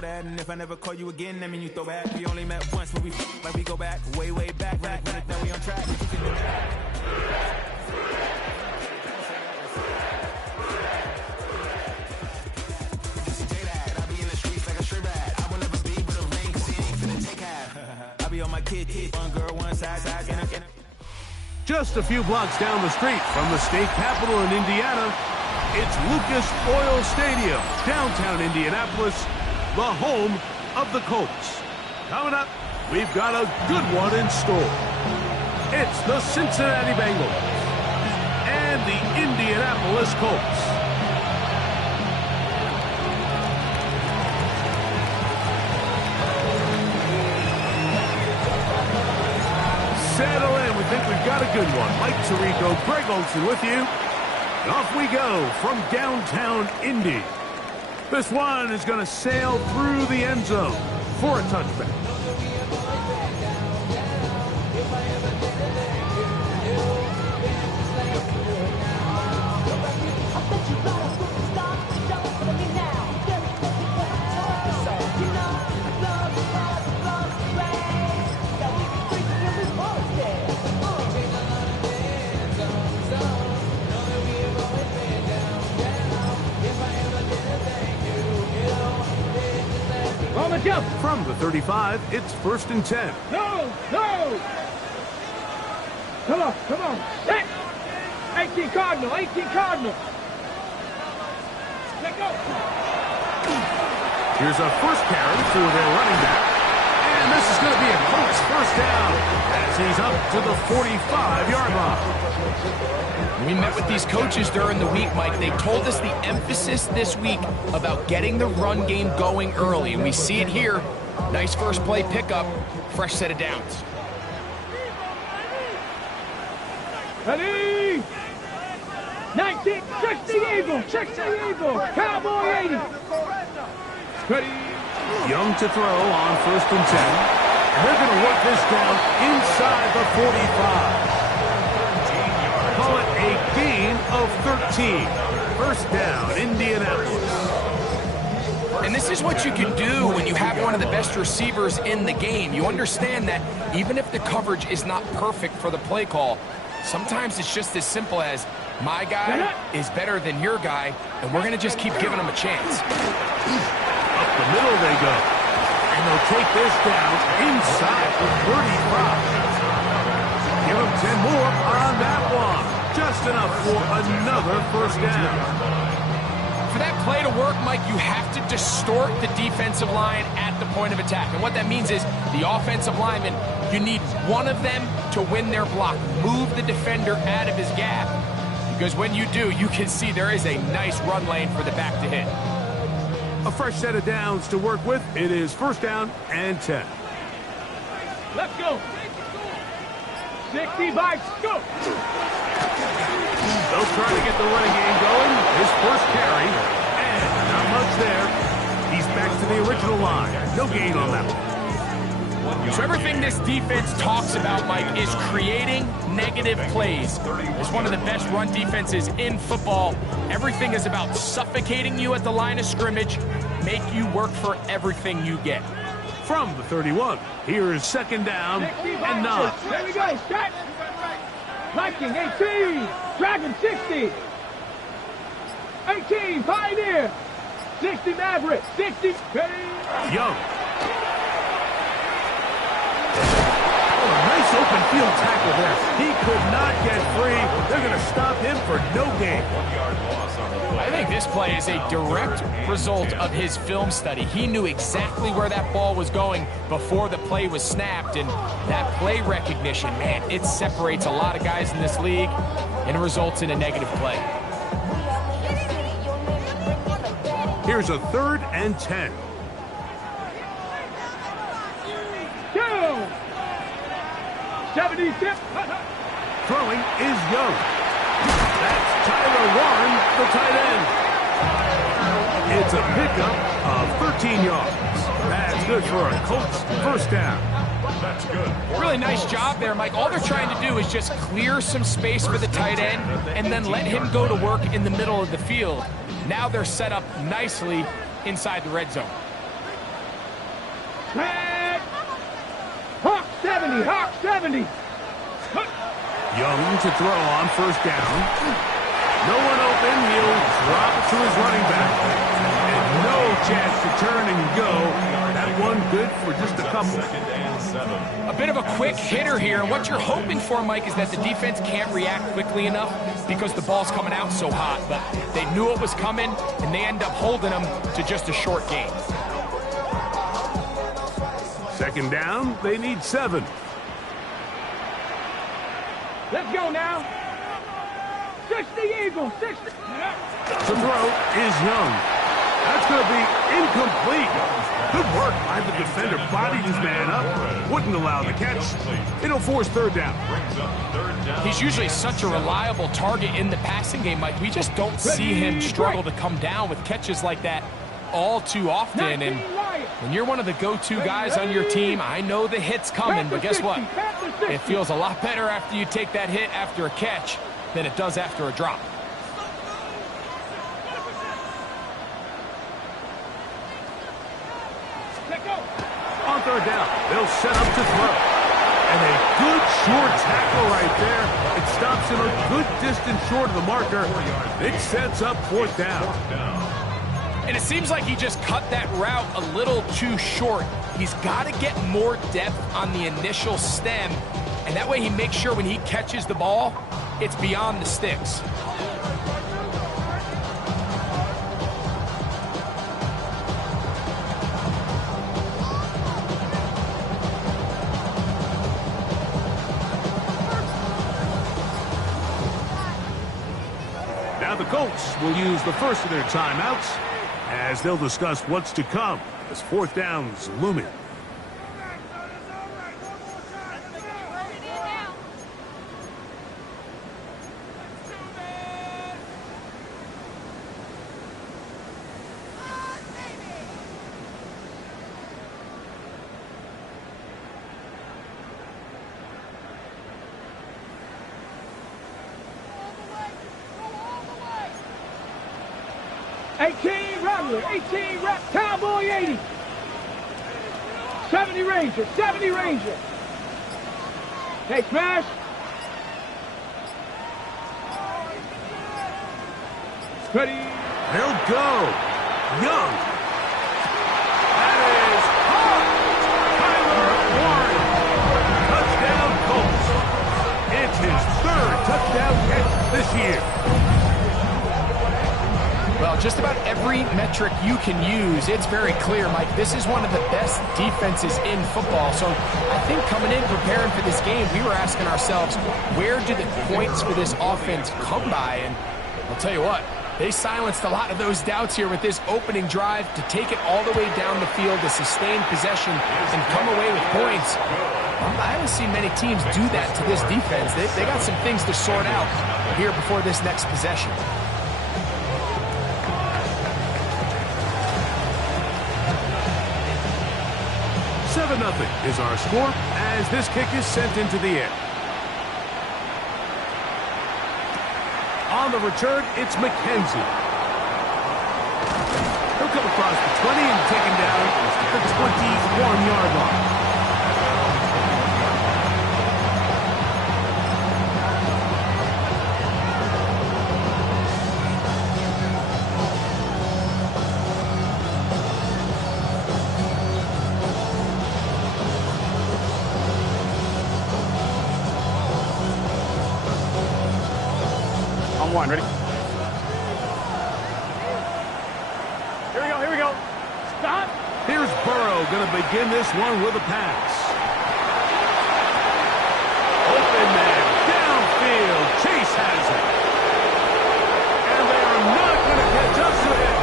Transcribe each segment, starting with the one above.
know that. And if I never call you again, that mean you throw back. We only met once, but we like we go back, way, way back. When it, now we on track. I'll be on my kid, one girl, one side, Just a few blocks down the street from the state capitol in Indiana, it's Lucas Oil Stadium, downtown Indianapolis, the home of the Colts. Coming up, we've got a good one in store. It's the Cincinnati Bengals and the Indianapolis Colts. Settle in. We think we've got a good one. Mike Tirico, Greg Olsen with you. And off we go from downtown Indy. This one is going to sail through the end zone for a touchback. Jump. From the 35, it's 1st and 10. No! Come on. Set! 18 Cardinal. Let go. Here's a first carry for their running back. And this is going to be a Colts first down as he's up to the 45-yard line. We met with these coaches during the week, Mike. They told us the emphasis this week about getting the run game going early, and we see it here. Nice first play pickup, fresh set of downs. Ready? 19, check the eagle, Cowboy 80. Ready? Young to throw on 1st and 10. And they're going to work this down inside the 45. Call it a gain of 13. First down, Indianapolis. And this is what you can do when you have one of the best receivers in the game. You understand that even if the coverage is not perfect for the play call, sometimes it's just as simple as my guy is better than your guy, and we're going to just keep giving him a chance. Up the middle they go. And they'll take this down inside the 35. Give him 10 more on that one. Just enough for another first down. For that play to work, Mike, you have to distort the defensive line at the point of attack. And what that means is the offensive lineman, you need one of them to win their block. Move the defender out of his gap. Because when you do, you can see there is a nice run lane for the back to hit. A fresh set of downs to work with. It is first down and 10. Let's go. 60 bikes, go. They'll try to get the running game going. His first carry, and not much there. He's back to the original line. No gain on that one. So everything this defense talks about, Mike, is creating negative plays. It's one of the best run defenses in football. Everything is about suffocating you at the line of scrimmage, make you work for everything you get. From the 31, here is second down and 9. There we go, set. Viking 18, Dragon 60. 18, Pioneer. 60 Maverick, 60. Young. Nice open field tackle there. He could not get free. They're going to stop him for no gain. I think this play is a direct result of his film study. He knew exactly where that ball was going before the play was snapped, and that play recognition, man, it separates a lot of guys in this league, and it results in a negative play. Here's a 3rd and 10. Go! 76. Throwing is Young. That's Tyler Warren, the tight end. It's a pickup of 13 yards. That's good for a Colts first down. That's good. Really nice job there, Mike. All they're trying to do is just clear some space for the tight end and then let him go to work in the middle of the field. Now they're set up nicely inside the red zone. Flag. Hawk 70, Hawk 70. Young to throw on first down. No one open. He'll drop to his running back. And no chance to turn and go. That one good for just a couple. A bit of a quick hitter here. And what you're hoping for, Mike, is that the defense can't react quickly enough because the ball's coming out so hot. But they knew it was coming, and they end up holding them to just a short gain. Second down, they need 7. Let's go now. 60 Eagles, 60. The throw is Young. That's going to be incomplete. Good work by the defender. Bodied his man up. Wouldn't allow the catch. It'll force third down. He's usually such a reliable target in the passing game, Mike. We just don't see him struggle to come down with catches like that all too often. And when you're one of the go-to guys on your team, I know the hit's coming, but guess what? It feels a lot better after you take that hit after a catch than it does after a drop. On third down, they'll set up to throw. And a good short tackle right there. It stops him a good distance short of the marker. It sets up fourth down. And it seems like he just cut that route a little too short. He's got to get more depth on the initial stem, and that way he makes sure when he catches the ball, it's beyond the sticks. Now the Colts will use the first of their timeouts as they'll discuss what's to come as fourth down's looming. Rattler, 18 rep, Cowboy 80. 70 Ranger, 70 Ranger. Hey, smash. Ready. They'll go. Young. That is Tyler Warren. Touchdown, Colts. It's his third touchdown catch this year. Well, just about every metric you can use, it's very clear, Mike. This is one of the best defenses in football. So I think coming in, preparing for this game, we were asking ourselves, where do the points for this offense come by? And I'll tell you what, they silenced a lot of those doubts here with this opening drive to take it all the way down the field to sustain possession and come away with points. I haven't seen many teams do that to this defense. They got some things to sort out here before this next possession. 7-0 is our score as this kick is sent into the air. On the return, it's McKenzie. He'll come across the 20 and taken down at the 21-yard line. One, ready? Here we go. Stop. Here's Burrow going to begin this one with a pass. Open man, downfield, Chase has it. And they are not going to catch up to him.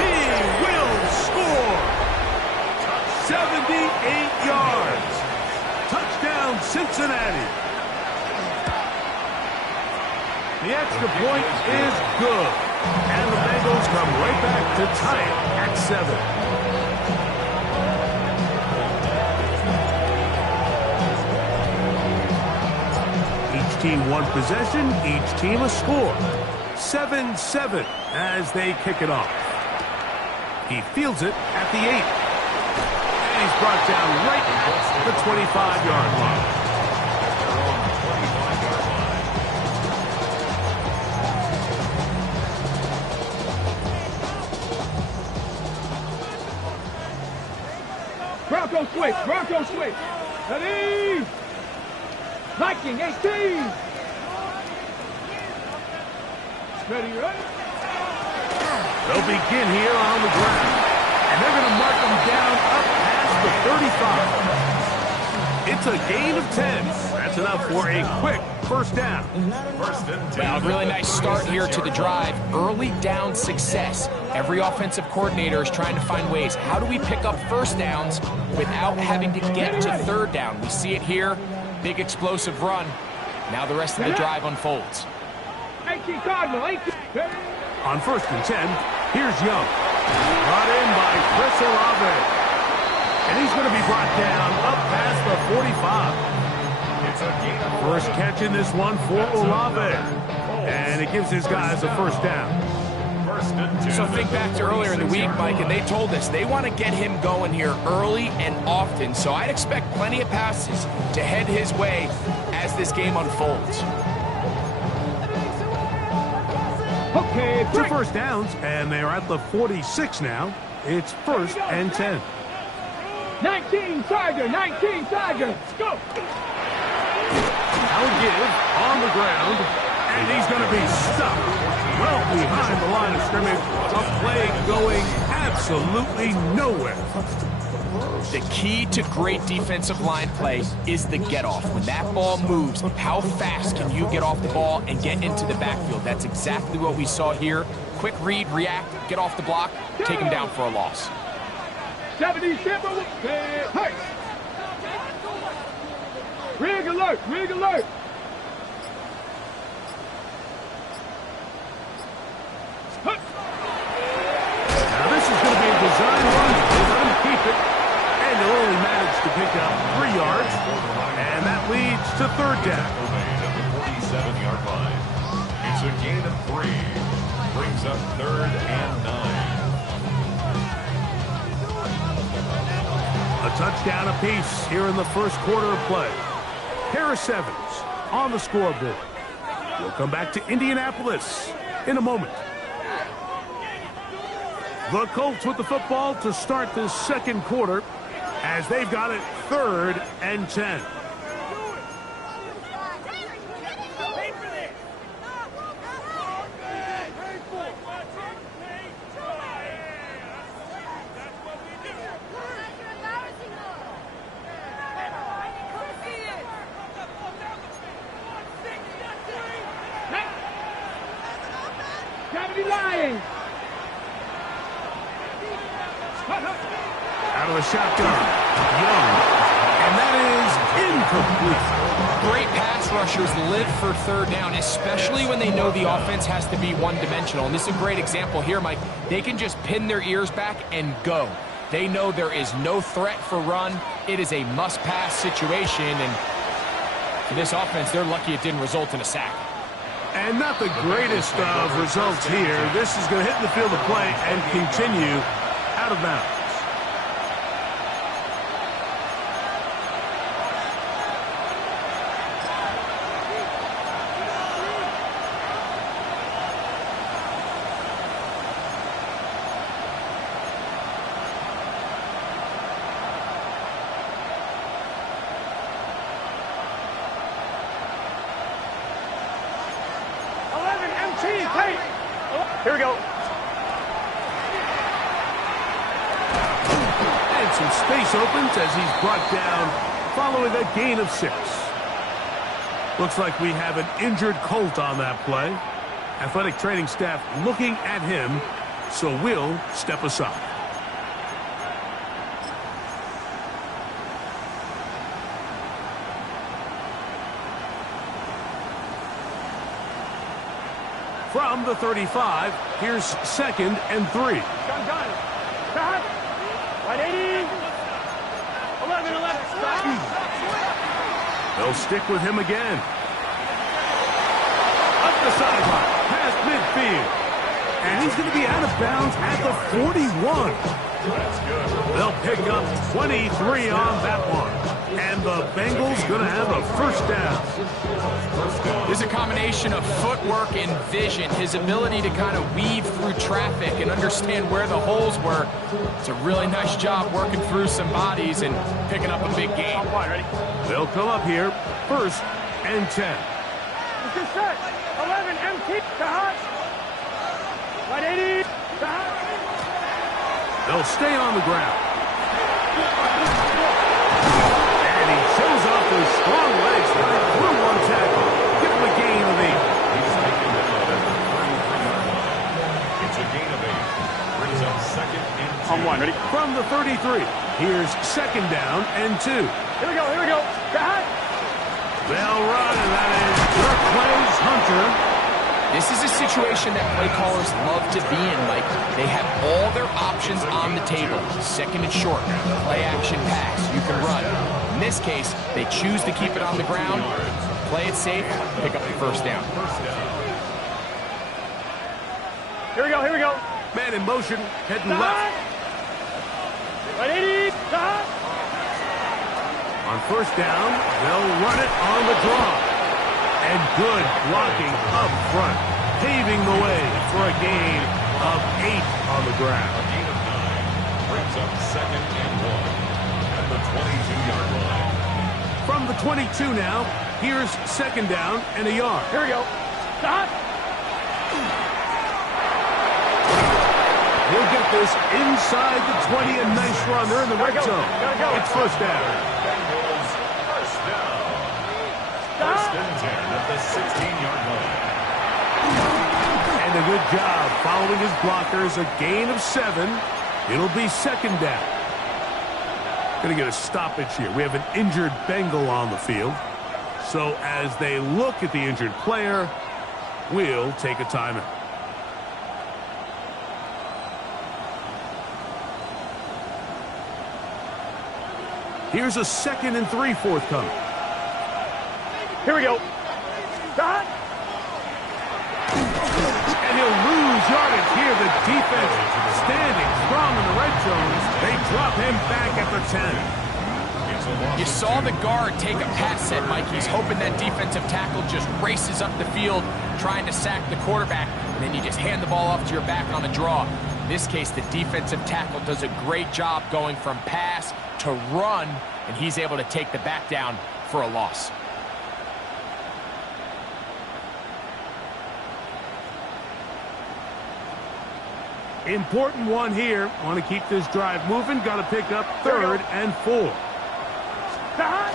He will score. 78 yards. Touchdown, Cincinnati. The extra point is good. And the Bengals come right back to tie it at 7. Each team one possession, each team a score. 7-7 as they kick it off. He fields it at the 8. And he's brought down right at the 25-yard line. Bronco switch, Bronco switch. Ready? Viking 18. Ready, ready. They'll begin here on the ground, and they're going to mark them down up past the 35. It's a gain of 10. That's enough for a quick first down. Well, a really nice start here to the drive. Early down success. Every offensive coordinator is trying to find ways. How do we pick up first downs without having to get to third down? We see it here. Big explosive run. Now the rest of the drive unfolds. 18 Cardinal, 18. On 1st and 10, here's Young. Brought in by Chris Olave. And he's going to be brought down up past the 45. First catch in this one for Olave. And it gives his guys a first down. So think back to earlier in the week, Mike, and they told us they want to get him going here early and often. So I'd expect plenty of passes to head his way as this game unfolds. Okay, 2 first downs, and they're at the 46 now. It's 1st and 10. 19 Tiger, 19 Tiger. Let's go. Now give on the ground, and he's going to be stopped well behind the line of scrimmage. A play going absolutely nowhere. The key to great defensive line play is the get-off. When that ball moves, how fast can you get off the ball and get into the backfield? That's exactly what we saw here. Quick read, react, get off the block, take him down for a loss. 77. Hey. Rig alert, rig alert. Now this is going to be a design run. They're going to keep it. And they'll only manage to pick up 3 yards. And that leads to third down. At the 47-yard line. It's a gain of 3. Brings up 3rd and 9. A touchdown apiece here in the first quarter of play. Harris Evans on the scoreboard. We'll come back to Indianapolis in a moment. The Colts with the football to start this second quarter as they've got it 3rd and 10. Out of the shotgun, Young, and that is incomplete. Great pass rushers live for third down, especially when they know the offense has to be one-dimensional. And this is a great example here, Mike. They can just pin their ears back and go. They know there is no threat for run. It is a must-pass situation, and for this offense, they're lucky it didn't result in a sack. And not the greatest of results here. This is going to hit the field of play and continue out of bounds. Here we go. And some space opens as he's brought down following a gain of 6. Looks like we have an injured Colt on that play. Athletic training staff looking at him, so we'll step aside. From the 35, here's 2nd and 3. John. Stop. 180. 11. Stop. They'll stick with him again. Up the sideline, past midfield. And he's going to be out of bounds at the 41. That's good. They'll pick up 23 on that one. And the Bengals going to have a first down. There's a combination of footwork and vision, his ability to kind of weave through traffic and understand where the holes were. It's a really nice job working through some bodies and picking up a big gain. They'll come up here, first and 10. This is set. 11, empty. To hot. 180. To hot. They'll stay on the ground. And he shows off those strong legs right through one tackle. Give him a gain of 8. He's taken down at the 33-yard line. It's a gain of 8. Brings up second and 2. On one, ready? From the 33, here's second down and 2. Here we go, here we go. To hot. They'll run, and that is Dirk plays Hunter. This is a situation that play callers love to be in, Mike. They have all their options on the table. Second and short, play action pass, you can run. In this case, they choose to keep it on the ground, play it safe, pick up the first down. Here we go, here we go. Man in motion, heading To left. hot. 180. To hot. On first down, they'll run it on the draw. And good blocking up front, paving the way for a gain of 8 on the ground. A gain of 9 brings up second and 1 at the 22-yard line. From the 22 now, here's second down and a yard. Here we go. To hot. He'll get this inside the 20, a nice run. They're in the red Gotta go, zone. gotta go. It's first down. Bengals first down. To First hot. and 10 at the 16-yard line. And a good job following his blockers. A gain of 7. It'll be second down. Going to get a stoppage here. We have an injured Bengal on the field. So as they look at the injured player, we'll take a timeout. Here's a second and 3 forthcoming. Here we go. To hot. And he'll lose yardage here. The defense standing strong in the red zone. They drop him back at the 10. It's a loss. You saw the guard take a pass set, Mike. He's hoping that defensive tackle just races up the field trying to sack the quarterback, and then you just hand the ball off to your back on a draw. In this case, the defensive tackle does a great job going from pass to run, and he's able to take the back down for a loss. Important one here. Want to keep this drive moving. Got to pick up third and 4. To hot.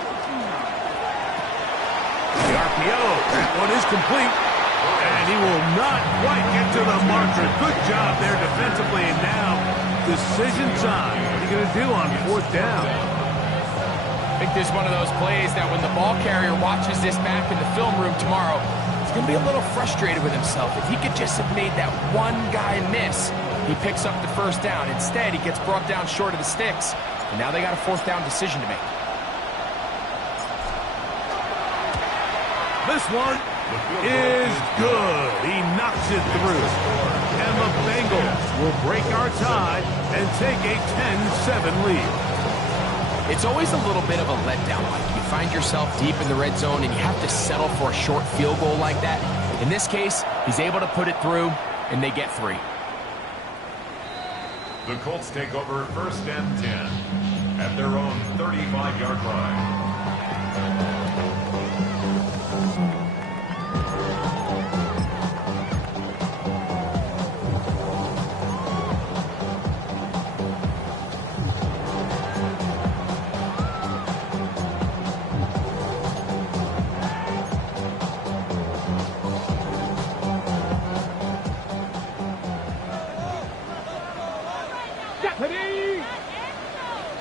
The RPO. That one is complete. And he will not quite get to the marker. Good job there defensively. And now, decision time. What are you going to do on fourth down? I think this is one of those plays that when the ball carrier watches this back in the film room tomorrow, he's going to be a little frustrated with himself. If he could just have made that one guy miss, he picks up the first down. Instead, he gets brought down short of the sticks. And now they got a fourth down decision to make. This one is good. He knocks it through. And the Bengals will break our tie and take a 10-7 lead. It's always a little bit of a letdown. Like you find yourself deep in the red zone and you have to settle for a short field goal like that. In this case, he's able to put it through, and they get 3. The Colts take over first and 10 at their own 35-yard line. Ready.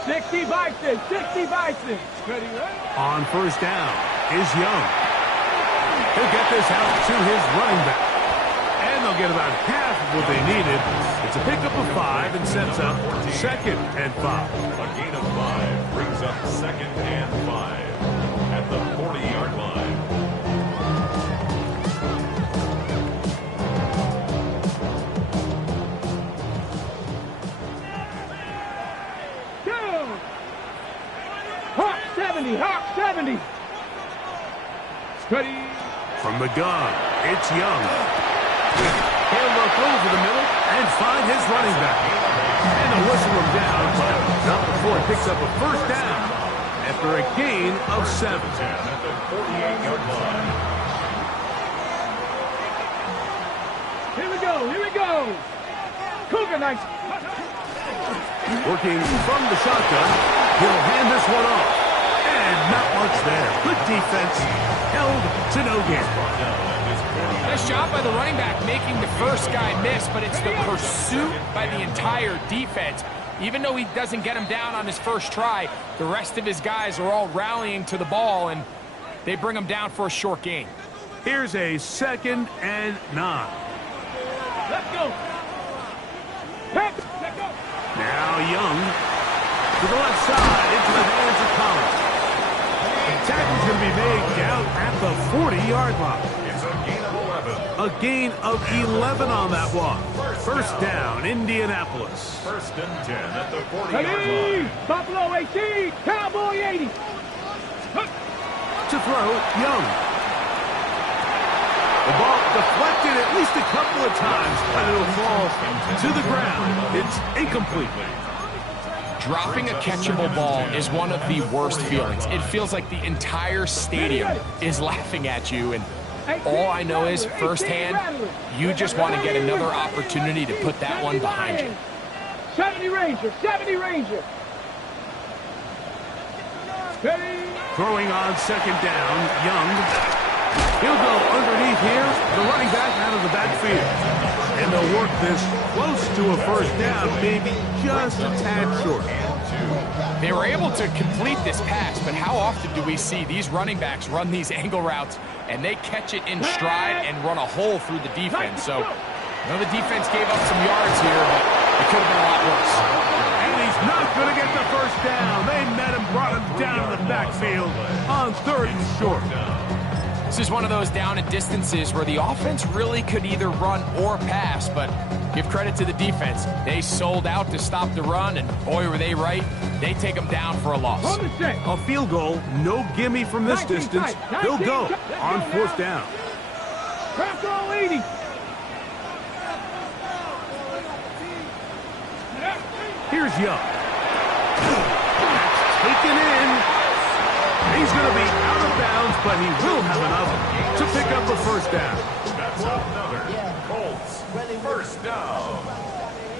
60 Bison. 60 Bison. Ready, right? On first down is Young. He'll get this out to his running back. And they'll get about half of what they needed. It's a pickup of 5 and sets up second and 5. A gain of 5 brings up second and 5 at the 40-yard line. 70, Hawk 70. Ready. From the gun, it's Young. He'll look over the middle and find his running back. And they'll whistle him down, but not before he picks up a first down after a gain of 7. At the 48-yard line. Here we go, here we go. Cougar Knights. Working from the shotgun, he'll hand this one off. And not much there. Good defense, held to no gain. Nice job by the running back making the first guy miss, but it's the pursuit by the entire defense. Even though he doesn't get him down on his first try, the rest of his guys are all rallying to the ball, and they bring him down for a short gain. Here's a 2nd and 9. Let's go. Pep, let's go. Now Young to the left side into the hands of Collins. The tackle's going to be made down at the 40-yard line. It's a gain of 11. A gain of 11 on that one. First down, Indianapolis. 1st and 10 at the 40-yard Ready. line. Buffalo 18, Cowboy 80. To throw, Young. The ball deflected at least a couple of times, but it'll fall to the ground. It's incomplete. Dropping a catchable ball is one of the worst feelings. It feels like the entire stadium is laughing at you, and all I know is firsthand, you just want to get another opportunity to put that one behind you. 70 Ranger, 70 Ranger. Ready. Throwing on 2nd down, Young. He'll go underneath here, the running back out of the backfield. And they'll work this close to a first down, maybe just a tad short. They were able to complete this pass, but how often do we see these running backs run these angle routes and they catch it in stride and run a hole through the defense? So, I know the defense gave up some yards here, but it could have been a lot worse. And he's not going to get the first down. They met him, brought him down in the backfield on 3rd and short. This is one of those down and distances where the offense really could either run or pass, but give credit to the defense. They sold out to stop the run, and boy, were they right. They take them down for a loss. On the set. A field goal, no gimme from this 19 distance. tight, They'll 19 go tight. on 4th down. Craft all 80. Here's Young. Taken in. He's going to be out of bounds, but he will have enough to pick up a first down. That's another Colts 1st down.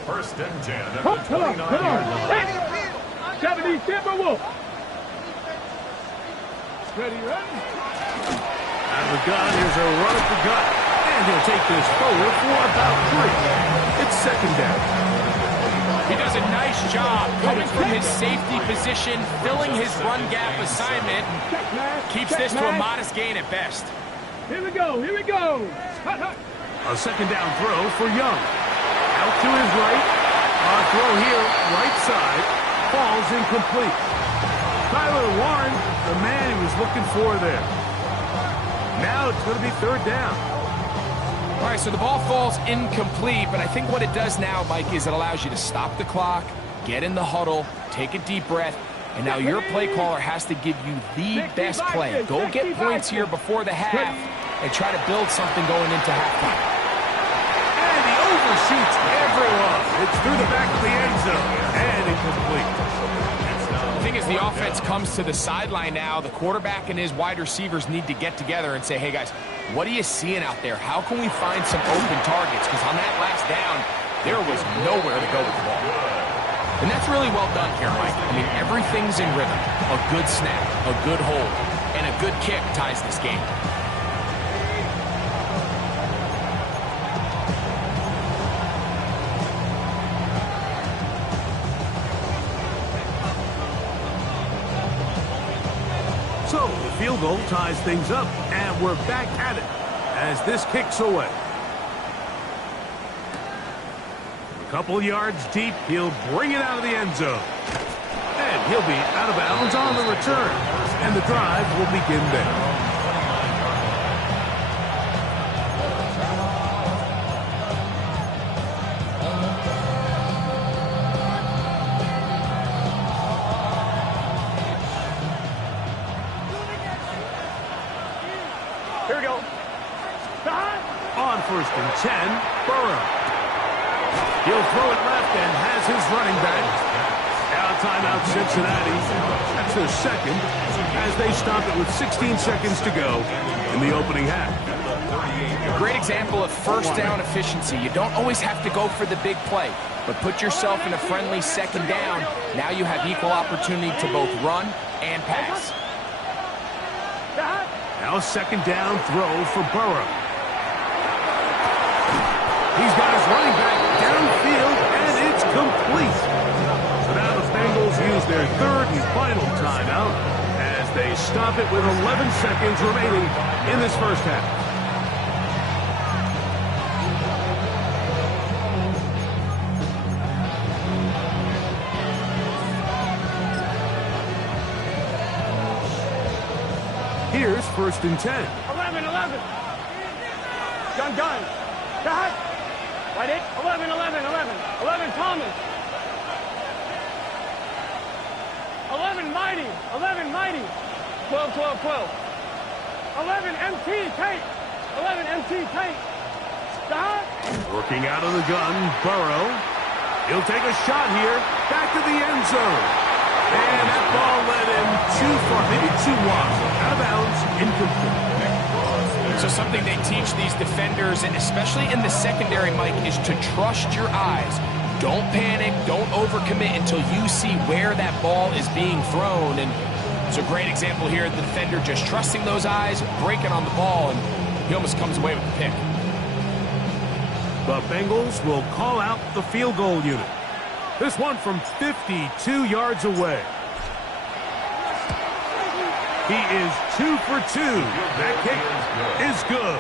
1st and 10 at the Come on, 29-yard line. 70 Timberwolf. Ready. Out of the gun, here's a run at the gut. And he'll take this forward for about 3. It's 2nd down. He does a nice job coming from his safety position, filling his run gap assignment, and keeps this to a modest gain at best. Here we go, here we go. Hut, hut. A 2nd down throw for Young. Out to his right. Throw here, right side. Falls incomplete. Tyler Warren, the man he was looking for there. Now it's going to be 3rd down. All right, so the ball falls incomplete, but I think what it does now, Mike, is it allows you to stop the clock, get in the huddle, take a deep breath, and now your play caller has to give you the best play. Go get points here before the half and try to build something going into halftime. And he overshoots everyone. It's through the back of the end zone and incomplete. The thing is, the offense comes to the sideline now. The quarterback and his wide receivers need to get together and say, hey, guys, what are you seeing out there? How can we find some open targets? Because on that last down, there was nowhere to go with the ball. And that's really well done here, Mike. I mean, everything's in rhythm. A good snap, a good hold, and a good kick ties this game. So the field goal ties things up, and we're back at it as this kicks away. A couple yards deep, he'll bring it out of the end zone. And he'll be out of bounds on the return, and the drive will begin there. we go. Stop. On 1st and 10, Burrow. He'll throw it left and has his running back. Now timeout Cincinnati. That's their second as they stop it with 16 seconds to go in the opening half. Great example of first down efficiency. You don't always have to go for the big play, but put yourself in a friendly second down. Now you have equal opportunity to both run and pass. Now a second down throw for Burrow. He's got his running back downfield, and it's complete. So now the Bengals use their third and final timeout as they stop it with 11 seconds remaining in this first half. Here's 1st and 10. 11. Gun. Stop. Right it. 11. 11 Thomas. 11 Mighty. 12. 11 MT Tate. 11 MT Tate. Stop. Working out of the gun, Burrow. He'll take a shot here. Back to the end zone. And that ball led him too far, maybe too wide. Out of bounds, incomplete. So something they teach these defenders, and especially in the secondary, Mike, is to trust your eyes. Don't panic, don't overcommit until you see where that ball is being thrown. And it's a great example here of the defender just trusting those eyes, breaking on the ball, and he almost comes away with the pick. The Bengals will call out the field goal unit. This one from 52 yards away. He is 2 for 2. That kick is good.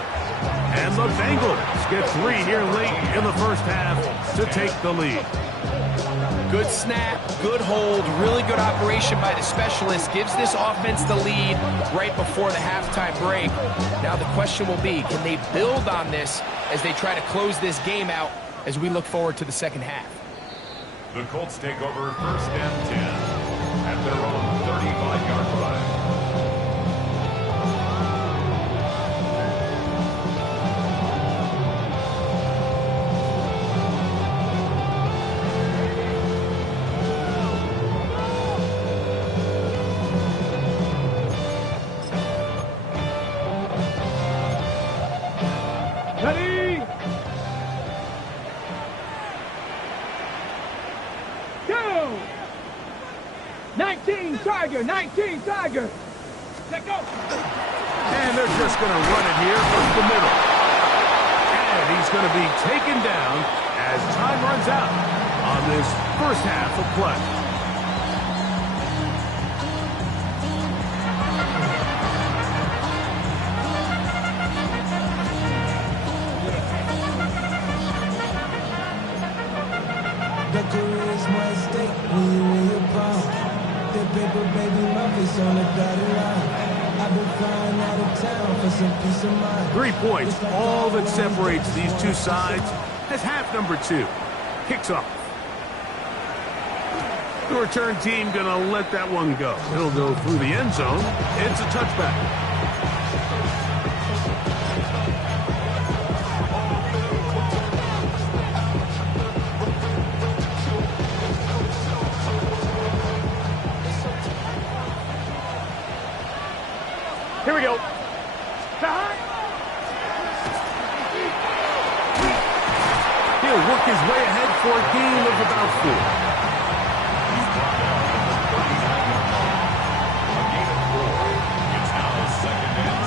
And the Bengals get 3 here late in the first half to take the lead. Good snap, good hold, really good operation by the specialist. Gives this offense the lead right before the halftime break. Now the question will be, can they build on this as they try to close this game out as we look forward to the second half? The Colts take over 1st and 10 at their own 35-yard line. Ready. Go. 19 Tiger. Let go. And they're just going to run it here up the middle. And he's going to be taken down as time runs out on this first half of play. The career's more at stake when you win your prime. The paper baby mother's on the dotted line. I've been flying out of town for some peace of mind. 3 points, all that separates these two sides as half number 2 kicks off. The return team gonna let that one go. It'll go through the end zone. It's a touchback. Here we go. Stop. He'll work his way ahead for a gain of about 4. It's now 2nd and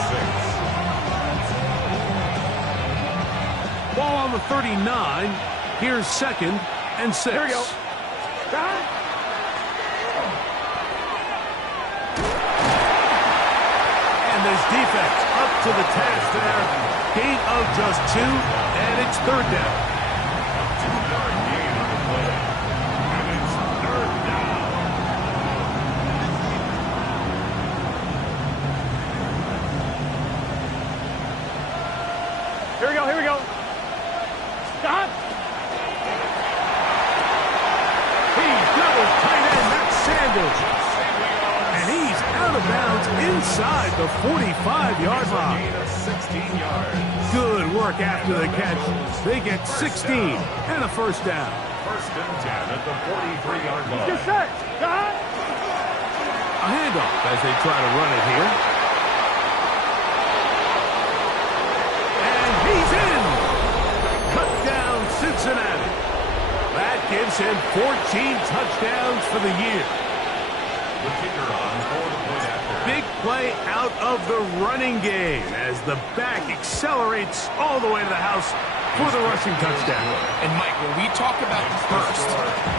6. Ball on the 39. Here's 2nd and 6. Here we go. Stop. This defense up to the task there. Gain of just 2, and it's 3rd down. 2-yard gain on the play. And it's 3rd down. Here we go. Stop. He's double tight end, that's Sanders. And he's out of bounds inside the 45-yard line. Gain of 16 yards. Good work after the catch. They get 16 and a first down. First and 10 at the 43-yard line. Get set. To hot. A handoff as they try to run it here. And he's in. Cut down Cincinnati. That gives him 14 touchdowns for the year. The kicker on for the point after. Big play out of the running game as the back accelerates all the way to the house for the rushing touchdown. And Mike, when we talk about burst,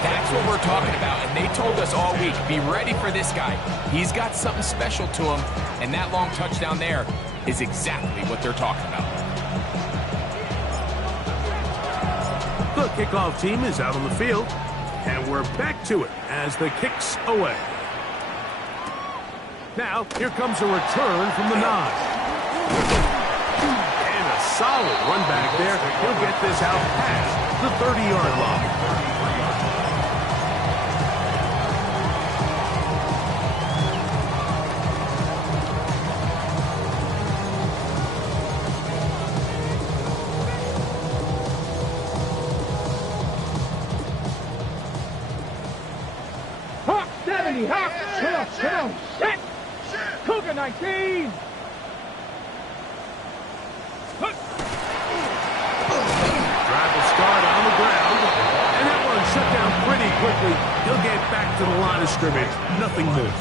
that's what we're talking about. And they told us all week, be ready for this guy. He's got something special to him. And that long touchdown there is exactly what they're talking about. The kickoff team is out on the field, and we're back to it as the kick's away. Now, here comes a return from the 9. And a solid run back there. He'll get this out past the 30-yard line. Hawk 70. Hawk. Come on. Set. Cougar 19. Drive will start on the ground. And that one shut down pretty quickly. He'll get back to the line of scrimmage. Nothing more.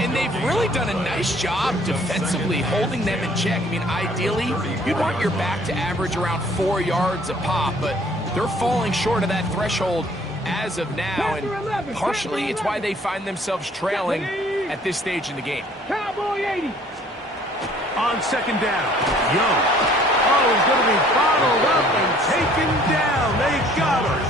And they've really done a nice job defensively holding them in check. I mean, ideally, you'd want your back to average around 4 yards a pop, but they're falling short of that threshold as of now, and partially it's why they find themselves trailing at this stage in the game. Cowboy 80. On second down, Young. Oh, he's going to be bottled up and taken down. They got him.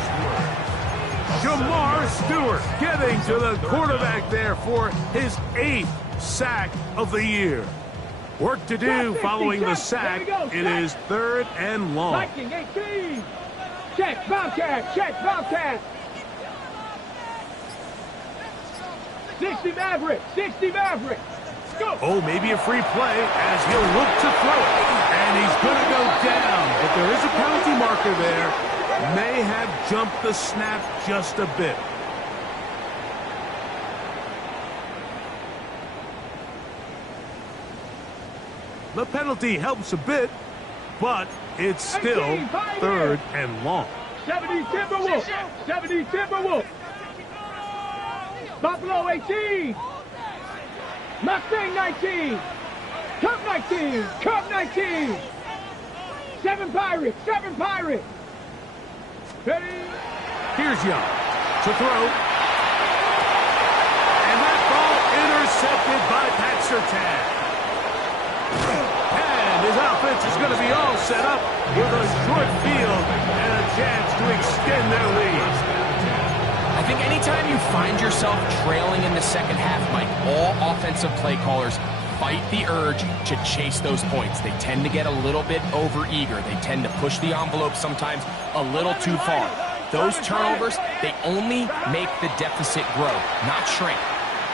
Jamar Stewart getting to the quarterback there for his 8th sack of the year. Work to do following the sack. It is 3rd and long. Viking 18. Check, Bobcat. Check, Bobcat. 60 Maverick. 60 Maverick. Go. Oh, maybe a free play as he'll look to throw it. And he's going to go down. But there is a penalty marker there. May have jumped the snap just a bit. The penalty helps a bit, but it's still 3rd and long. 70 Timberwolf. 70 Timberwolf. Buffalo 18. Mustang 19. Cub 19. Cub 19. 7 Pirates. 7 Pirates. Ready? Here's Young to throw. And that ball intercepted by Pat Surtain. And his offense is going to be all set up with a short field and a chance to extend their lead. I think anytime you find yourself trailing in the second half, Mike, all offensive play callers fight the urge to chase those points. They tend to get a little bit overeager. They tend to push the envelope sometimes a little too far. Those turnovers, they only make the deficit grow, not shrink.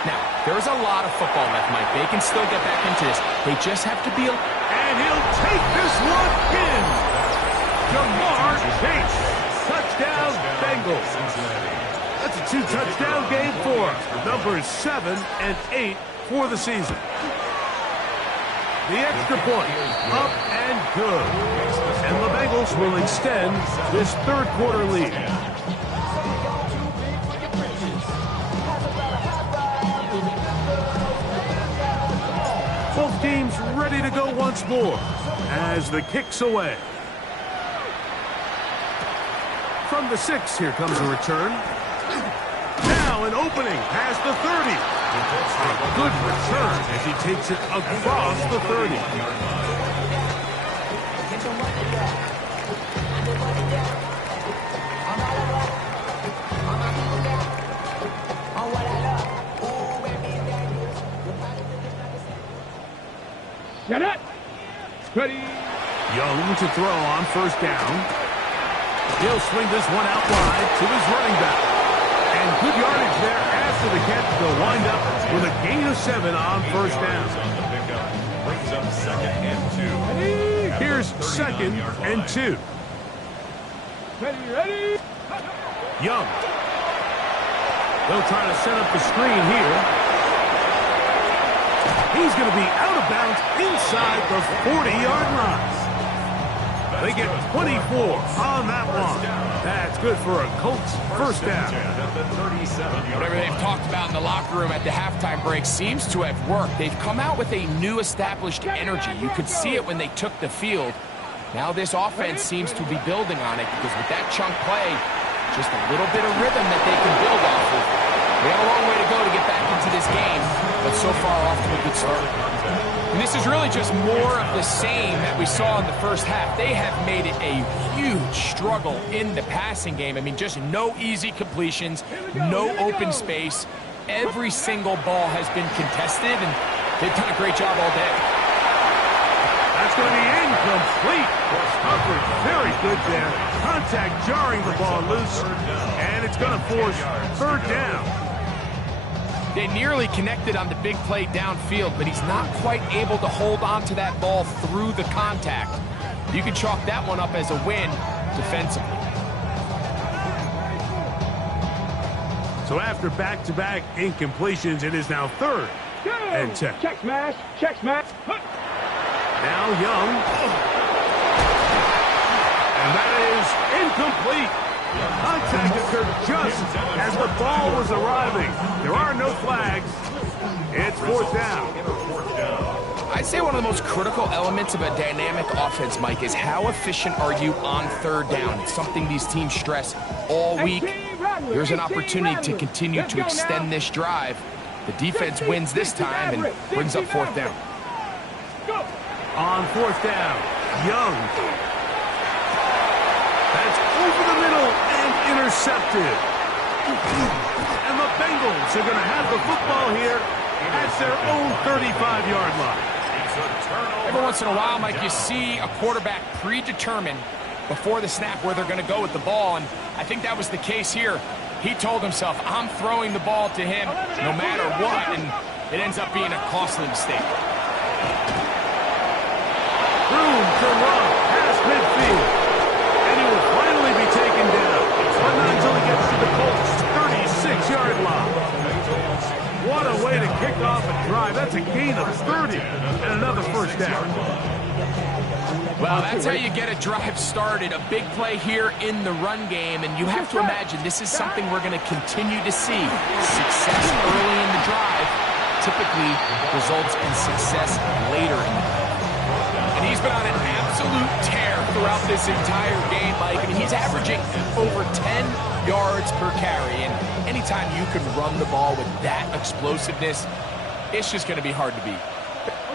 Now, there's a lot of football left, Mike. They can still get back into this. They just have to be a... And he'll take this one in. Jamar Chase. Touchdown, Bengals. That's a 2-touchdown game for numbers 7 and 8 for the season. The extra point, up and good. And the Bengals will extend this third quarter lead. Both teams ready to go once more as the kick's away. From the 6, here comes a return. Now an opening past the 30. A good return as he takes it across the 30. Get it. Ready. Young to throw on first down. He'll swing this one out wide to his running back. And some good yardage there after the catch. They'll wind up with a gain of 7 on first down. Brings up 2nd and 2. Here's 2nd and 2. Ready. Young. They'll try to set up the screen here. He's going to be out of bounds inside the 40-yard line. They get 24 on that one. That's good for a Colts first down. Whatever they've talked about in the locker room at the halftime break seems to have worked. They've come out with a new established energy. You could see it when they took the field. Now this offense seems to be building on it because with that chunk play, just a little bit of rhythm that they can build off of. They have a long way to go to get back into this game, but so far off to a good start. And this is really just more of the same that we saw in the first half. They have made it a huge struggle in the passing game. I mean, just no easy completions, no open space. Every single ball has been contested, and they've done a great job all day. That's going to be incomplete. Coverage very good there. Contact jarring the ball loose, and it's going to force third down. They nearly connected on the big play downfield, but he's not quite able to hold on to that ball through the contact. You can chalk that one up as a win defensively. So after back-to-back incompletions, it is now 3rd and 10. Check smash. Now Young. And that is incomplete. Contact occurred just as the ball was arriving. There are no flags. It's 4th down. I'd say one of the most critical elements of a dynamic offense, Mike, is how efficient are you on 3rd down. It's something these teams stress all week. There's an opportunity to continue to extend this drive. The defense wins this time and brings up 4th down. On 4th down, Young. That's over the middle and intercepted. And the Bengals are going to have the football here at their own 35-yard line. Every once in a while, Mike, you see a quarterback predetermine before the snap where they're going to go with the ball, and I think that was the case here. He told himself, I'm throwing the ball to him no matter what, and it ends up being a costly mistake. Room to run past midfield. And he will finally be taken down. But not until he gets to the Colts' 36-yard line. What a way to kick off a drive. That's a gain of 30 and another first down. Well, that's how you get a drive started. A big play here in the run game, and you have to imagine this is something we're going to continue to see. Success early in the drive typically results in success later in the drive. And he's been on an absolute tear throughout this entire game, Mike. I mean, he's averaging over 10 yards per carry, and anytime you can run the ball with that explosiveness, it's just going to be hard to beat.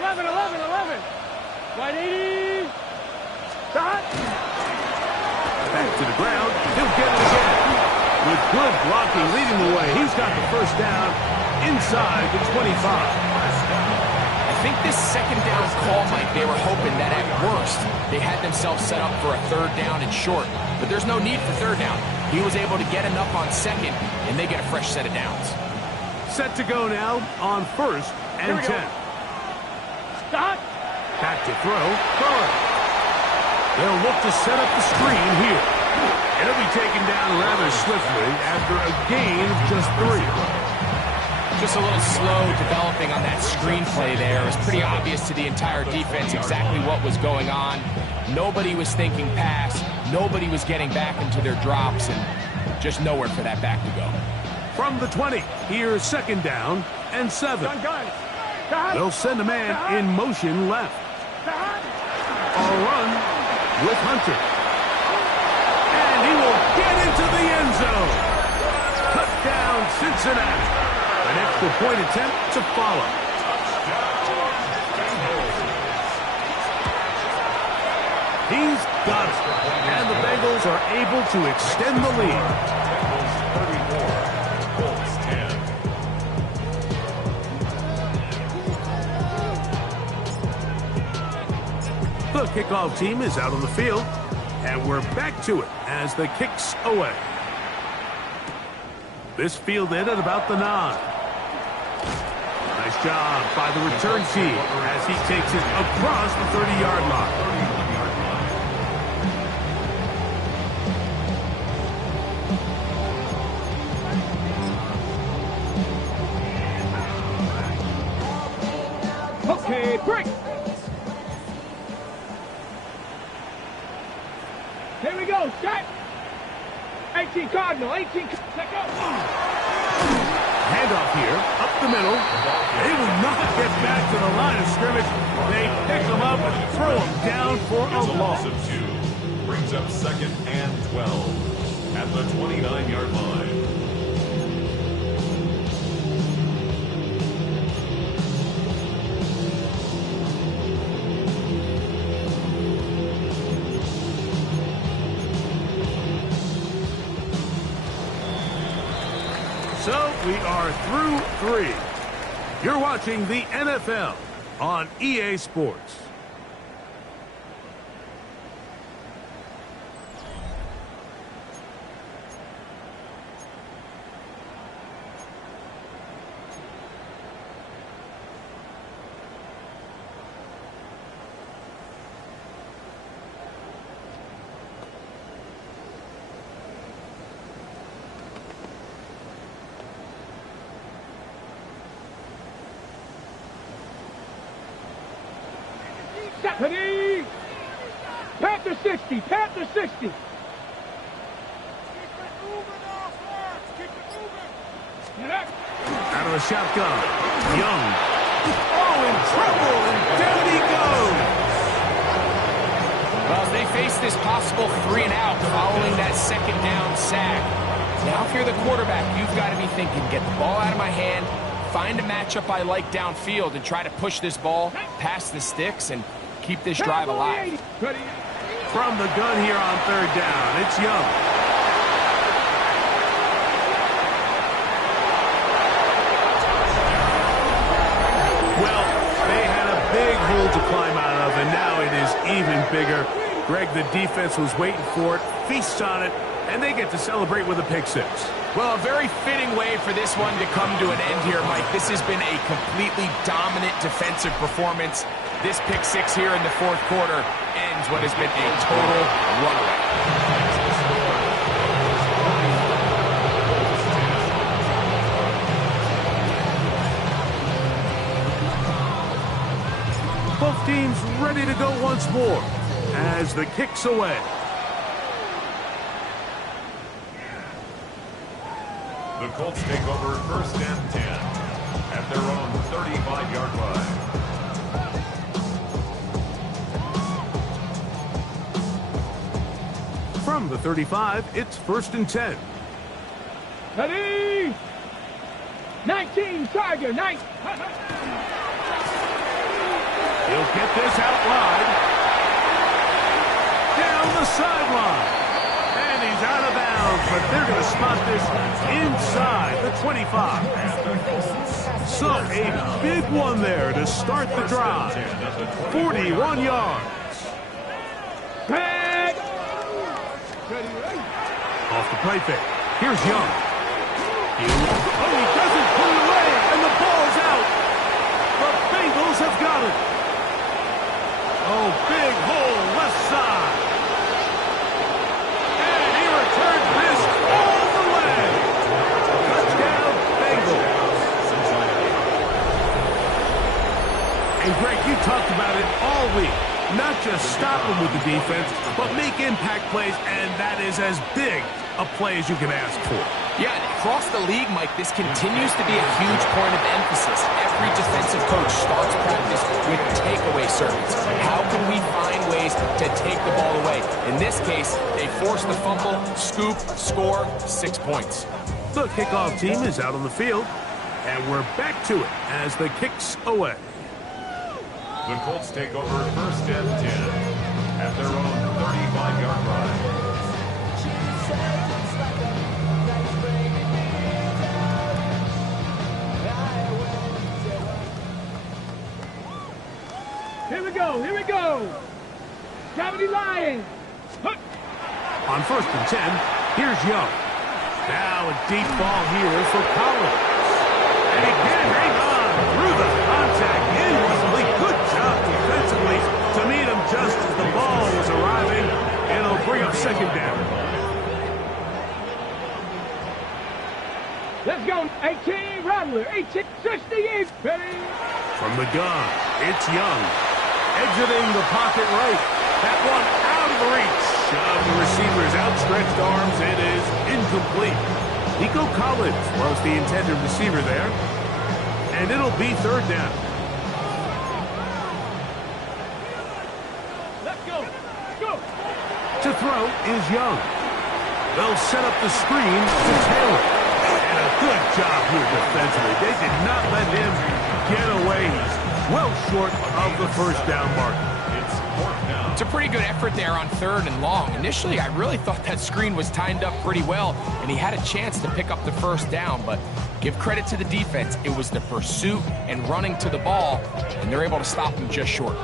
11. Right 80. Stop. Back to the ground. He'll get it again. With good blocking leading the way, he's got the first down inside the 25. I think this 2nd down call, Mike, they were hoping that at worst they had themselves set up for a 3rd down and short. But there's no need for 3rd down. He was able to get enough on 2nd, and they get a fresh set of downs. Set to go now on 1st and 10. Stop. Back to throw. Curran. They'll look to set up the screen here. It'll be taken down rather swiftly after a gain of just 3. Just a little slow developing on that screenplay there. It was pretty obvious to the entire defense exactly what was going on. Nobody was thinking pass. Nobody was getting back into their drops, and just nowhere for that back to go. From the 20, here's 2nd down and 7. They'll send a man in motion left. A run with Hunter. And he will get into the end zone. Touchdown, Cincinnati. An extra point attempt to follow. He's got it. And the Bengals are able to extend the lead. 34. The kickoff team is out on the field, and we're back to it as the kick's away. This fielded at about the 9. Nice job by the return team as he takes it across the 30-yard line. Okay, break. Here we go, set. 18 Cardinal, 18, let go. Handoff here, up the middle. They will not get back to the line of scrimmage. They pick them up and throw them down for a loss. Of 2 brings up 2nd and 12 at the 29-yard line. So we are through 3. You're watching the NFL on EA Sports. Ready? Panther 60, Panther 60. Out of the shotgun, Young. Oh, in trouble, and down he goes. Well, as they face this possible 3 and out following that 2nd down sack, now if you're the quarterback, you've got to be thinking, get the ball out of my hand, find a matchup I like downfield, and try to push this ball past the sticks and keep this drive alive. From the gun here on 3rd down, it's Young. Well, they had a big hole to climb out of, and now it is even bigger. Greg, the defense was waiting for it, feasts on it, and they get to celebrate with a pick 6. Well, a very fitting way for this one to come to an end here, Mike. This has been a completely dominant defensive performance. This pick 6 here in the 4th quarter ends what has been a total runaway. Both teams ready to go once more as the kick's away. The Colts take over 1st and 10 at their own 35-yard line. From the 35, it's 1st and 10. Ready? 19, Tiger, 9. He'll get this out wide. Down the sideline. And he's out of bounds, but they're going to spot this inside the 25. So a big one there to start the drive. 41 yards. Back. Off the play fake. Here's Young. Oh, he doesn't put it away, and the ball's out. The Bengals have got it. Oh, big hole left side. And he returns this all the way. Touchdown, Bengals. And Greg, you talked about it all week. Not just stop them with the defense, but make impact plays, and that is as big a play as you can ask for. Yeah, and across the league, Mike, this continues to be a huge point of emphasis. Every defensive coach starts practice with takeaway sermons. How can we find ways to take the ball away? In this case, they force the fumble, scoop, score, 6 points. The kickoff team is out on the field, and we're back to it as the kick's away. The Colts take over 1st and 10 at their own 35-yard line. Here we go, here we go. Gravity Lions. On 1st and 10, here's Young. Now a deep ball here for Collins. And he can't hang on through the contact. Instantly, good job defensively to meet him just as the ball was arriving. And it'll bring up second down. Let's go. 18, Rattler. 18, 68. Ready? From the gun, it's Young. Exiting the pocket right. That one out of the reach of the receiver's outstretched arms. It is incomplete. Nico Collins was the intended receiver there. And it'll be third down. Let's go. Let's go. To throw is Young. They'll set up the screen to Taylor. And a good job here defensively. They did not let him get away. He's well short of the first down mark. It's a pretty good effort there on 3rd and long. Initially, I really thought that screen was timed up pretty well, and he had a chance to pick up the first down, but give credit to the defense. It was the pursuit and running to the ball, and they're able to stop him just short.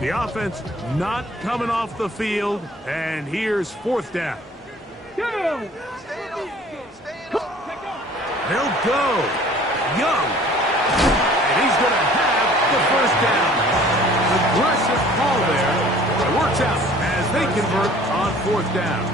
The offense not coming off the field, and here's 4th down. Down. They'll go. Young. And he's going to have the first down. Aggressive call there. It works out as they convert on 4th down.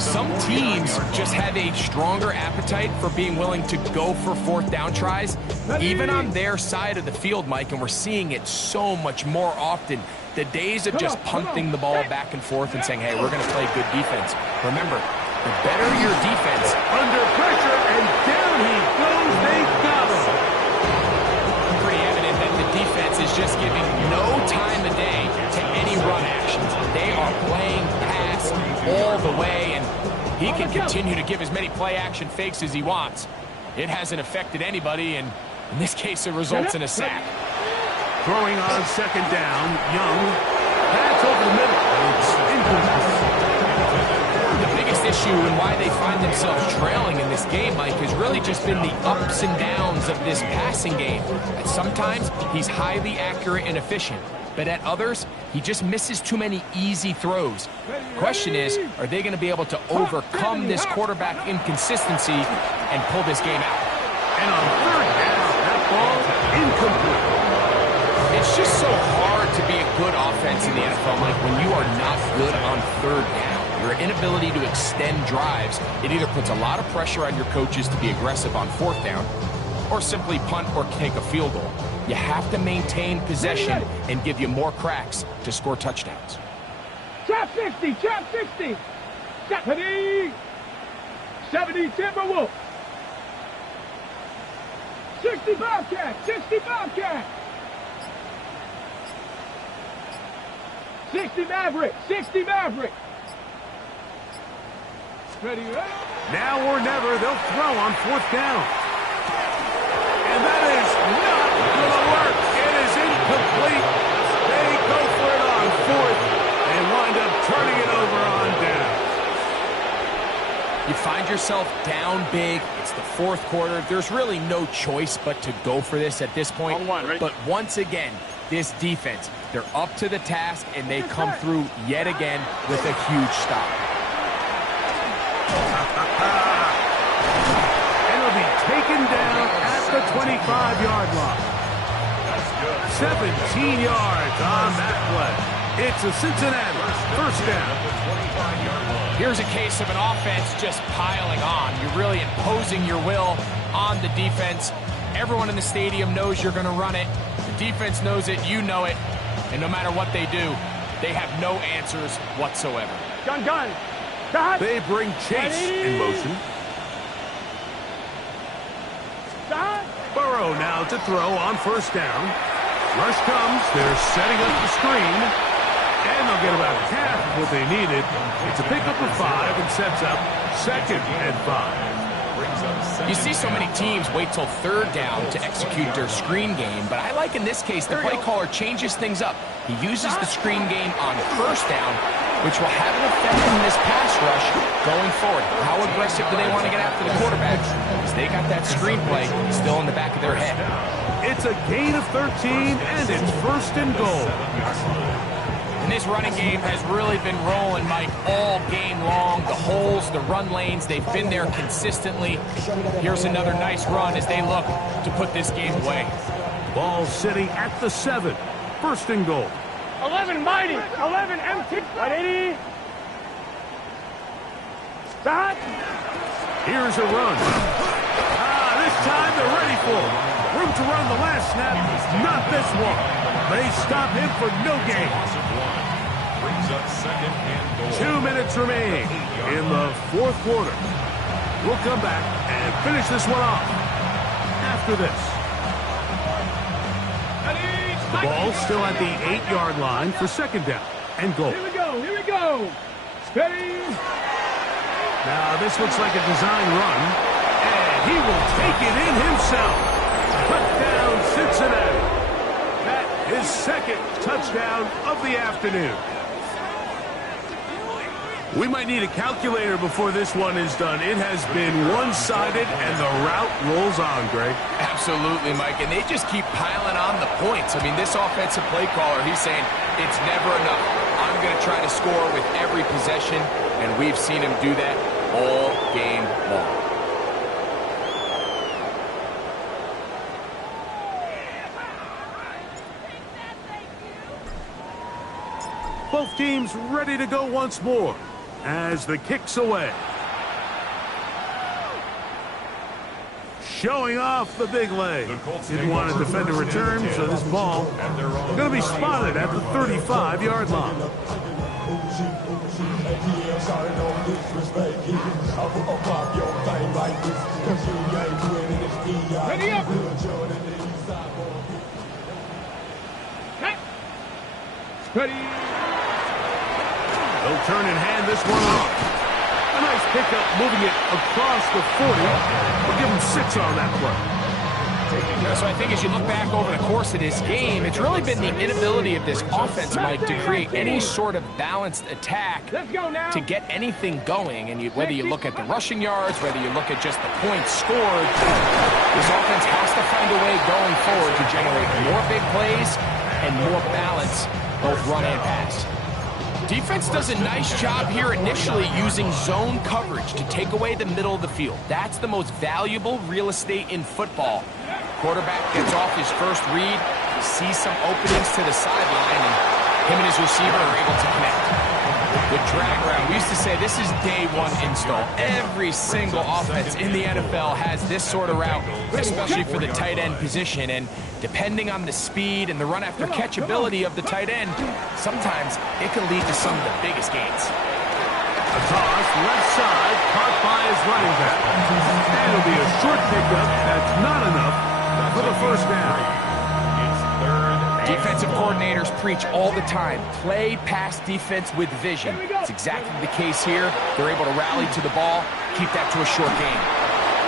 Some teams just have a stronger appetite for being willing to go for 4th down tries, even on their side of the field, Mike, and we're seeing it so much more often. The days of just punting the ball back and forth and saying, hey, we're going to play good defense. Remember, the better your defense. Under pressure, and down he goes. They got him. Pretty evident that the defense is just giving no time of day to any run actions. They are playing pass all the way, and he can continue to give as many play-action fakes as he wants. It hasn't affected anybody, and in this case, it results in a sack. Throwing on 2nd down, Young. Pass over the middle. It's incomplete. The biggest issue and why they find themselves trailing in this game, Mike, has really just been the ups and downs of this passing game. And sometimes he's highly accurate and efficient, but at others, he just misses too many easy throws. Question is, are they going to be able to overcome this quarterback inconsistency and pull this game out? And on 3rd down, that ball incomplete. It's just so hard to be a good offense in the NFL, Mike, when you are not good on 3rd down. Your inability to extend drives, it either puts a lot of pressure on your coaches to be aggressive on 4th down or simply punt or take a field goal. You have to maintain possession and give you more cracks to score touchdowns. Trap 60, trap 60. 70. 70 Timberwolf. 60 Bobcat, 60 Bobcat. 60 Maverick, 60 Maverick. Ready, ready? Now or never, they'll throw on 4th down. And that is not going to work. It is incomplete. They go for it on 4th and wind up turning it over on down. You find yourself down big. It's the 4th quarter. There's really no choice but to go for this at this point. But once again, this defense, they're up to the task, and they come through yet again with a huge stop. And it'll be taken down at the 25-yard line. 17 yards on that play. It's a Cincinnati 1st down. Here's a case of an offense just piling on. You're really imposing your will on the defense. Everyone in the stadium knows you're going to run it. The defense knows it, you know it. And no matter what they do, they have no answers whatsoever. Gun, gun. Stop. They bring Chase in motion. Stop. Burrow now to throw on 1st down. Rush comes. They're setting up the screen. And they'll get about half of what they needed. It's a pickup of 5 and sets up 2nd and 5. You see so many teams wait till 3rd down to execute their screen game, but I like in this case the play caller changes things up. He uses the screen game on 1st down, which will have an effect on this pass rush going forward. How aggressive do they want to get after the quarterback? Because they got that screenplay still in the back of their head. It's a gain of 13, and it's 1st and goal. And this running game has really been rolling, Mike, all game long. The holes, the run lanes, they've been there consistently. Here's another nice run as they look to put this game away. Ball sitting at the 7. First and goal. 11 mighty, 11 empty. 180. Stop. Here's a run. This time they're ready for it. Room to run the last snap. Not this one. They stop him for no gain. Brings up second and goal. 2 minutes remaining in the fourth quarter. We'll come back and finish this one off after this. The ball still at the 8-yard line for second down and goal. Here we go, here we go. Steady. Now this looks like a design run, and he will take it in himself. Touchdown, Cincinnati. That is second touchdown of the afternoon. We might need a calculator before this one is done. It has been one-sided, and the route rolls on, Greg. Absolutely, Mike, and they just keep piling on the points. I mean, this offensive play caller, he's saying, it's never enough. I'm going to try to score with every possession, and we've seen him do that all game long. Both teams ready to go once more as the kick's away. Showing off the big leg. Didn't want to defend a return, so this ball going to be spotted at the 35-yard line. Ready up. Ready. They'll turn and hand this one off. A nice pickup moving it across the 40. We'll give them 6 on that play. So I think as you look back over the course of this game, it's really been the inability of this offense, Mike, to create any sort of balanced attack to get anything going. And whether you look at the rushing yards, whether you look at just the points scored, this offense has to find a way going forward to generate more big plays and more balance, both run and pass. Defense does a nice job here initially using zone coverage to take away the middle of the field. That's the most valuable real estate in football. Quarterback gets off his first read, sees some openings to the sideline, and him and his receiver are able to connect. The drag route, we used to say this is day one install. Every single offense in the NFL has this sort of route, especially for the tight end position. And depending on the speed and the run after catch ability of the tight end, sometimes it can lead to some of the biggest gains. A toss, left side, caught by his running back. And it'll be a short pickup. That's not enough for the first down. Defensive coordinators preach all the time, play pass defense with vision. It's exactly the case here. They're able to rally to the ball, keep that to a short gain.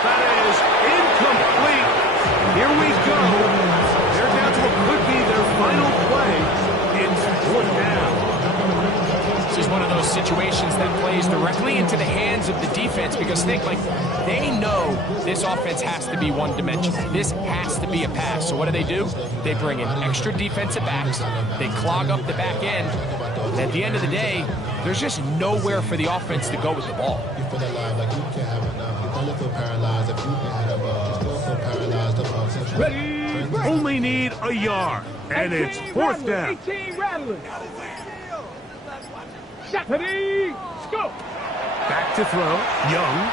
That is incomplete. Here we go. They're down to a quickie, their final play. It's fourth down. This is one of those situations that plays directly into the hands of the defense because think, like, they know this offense has to be one-dimensional. This has to be a pass. So what do? They bring in extra defensive backs. They clog up the back end. And at the end of the day, there's just nowhere for the offense to go with the ball. Ready. Only need a yard. And it's fourth down. 18 rattling. Ready, go! Back to throw, Young.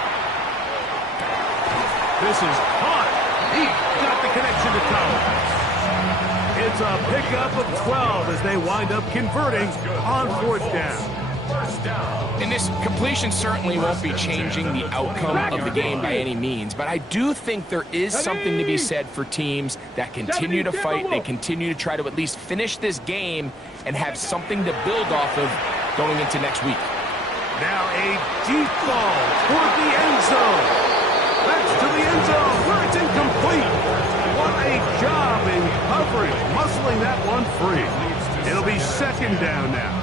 This is hot. He got the connection to Collins. It's a pickup of 12 as they wind up converting on fourth down. And this completion certainly won't be changing the outcome of the game by any means, but I do think there is something to be said for teams that continue to fight. They continue to try to at least finish this game and have something to build off of going into next week. Now a deep ball toward the end zone. That's to the end zone where it's incomplete. What a job in coverage, muscling that one free. It'll be second down now.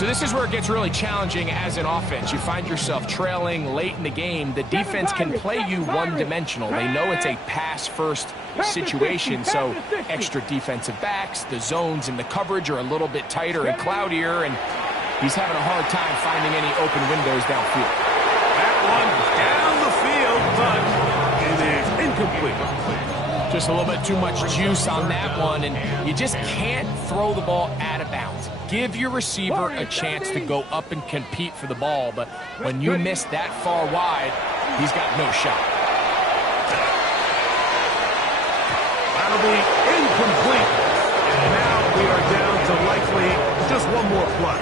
So this is where it gets really challenging as an offense. You find yourself trailing late in the game. The defense can play you one-dimensional. They know it's a pass-first situation, so extra defensive backs, the zones and the coverage are a little bit tighter and cloudier, and he's having a hard time finding any open windows downfield. That one down the field, but it is incomplete. Just a little bit too much juice on that one, and you just can't throw the ball out of bounds. Give your receiver a chance to go up and compete for the ball, but when you miss that far wide, he's got no shot. That'll be incomplete. And now we are down to likely just one more play.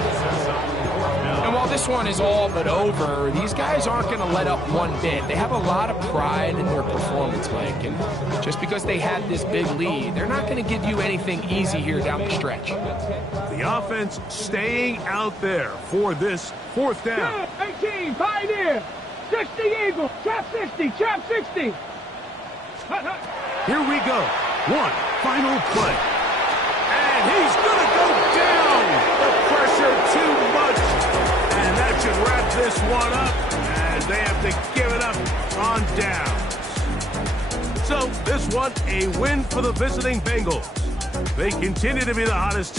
And while this one is all but over, these guys aren't going to let up one bit. They have a lot of pride in their performance, Mike. And just because they had this big lead, they're not going to give you anything easy here down the stretch. The offense staying out there for this fourth down. 18, Pioneer. 60 Eagle. Trap 60. Trap 60. Here we go. One final play. And he's going to go down. The pressure too much. And that should wrap this one up, as they have to give it up on downs. So this one, a win for the visiting Bengals. They continue to be the hottest team.